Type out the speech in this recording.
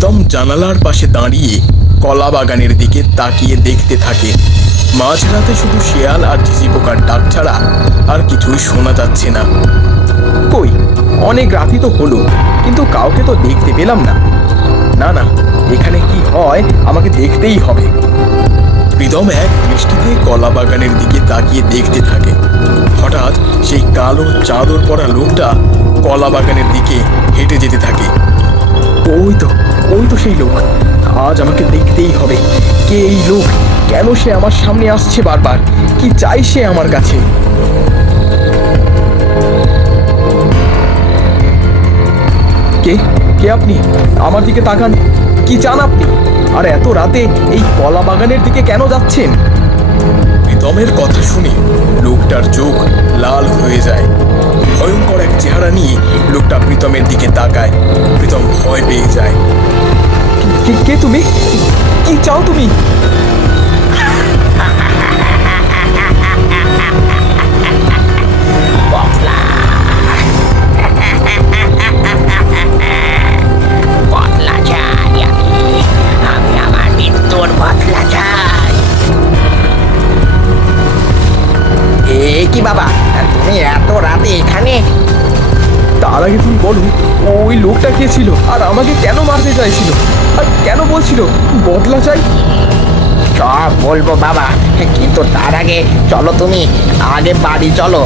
প্রীতম জানালার পাশে দাঁড়িয়ে কলা বাগানের দিকে তাকিয়ে দেখতে থাকে। মাঝরাতে শুধু শেয়াল আর ঝিঝি পোকার ডাক ছাড়া আর কিছুই শোনা যাচ্ছে না। কই, অনেক রাতই তো হলো, কিন্তু কাউকে তো দেখতে পেলাম না। না না, এখানে কি হয় আমাকে দেখতেই হবে। প্রীতম এক দৃষ্টিতে কলা বাগানের দিকে তাকিয়ে দেখতে থাকে। হঠাৎ সেই কালো চাদর পরা লোকটা কলা বাগানের দিকে হেঁটে যেতে থাকে। ওই তো সেই লোক। আজ আমাকে দেখতেই হবে। কে এই লোক? কেন সে আমার সামনে আসছে বারবার? কি চাই সে আমার কাছে? কে কে আপনি? আমার দিকে তাকান। কি চান আপনি? আর এত রাতে এই কলা বাগানের দিকে কেন যাচ্ছেন? প্রীতমের কথা শুনে লোকটার চোখ লাল হয়ে যায়। ভয়ঙ্কর এক চেহারা নিয়ে লোকটা প্রীতমের দিকে তাকায়। প্রীতম ভয় পেয়ে যায়। কে তুমি? কি চাও তুমি? বদলা চাই আমি আমার মৃত্যুর বদলা চাই। কি বাবা, তুমি এত রাতে এখানে? তার আগে তুমি বলো, ওই লোকটা কে ছিল আর আমাকে কেন মারতে চাইছিল? আর কেন বলছিল বদলা চাই? সব বলবো বাবা, কিন্তু তার আগে চলো, তুমি আগে বাড়ি চলো।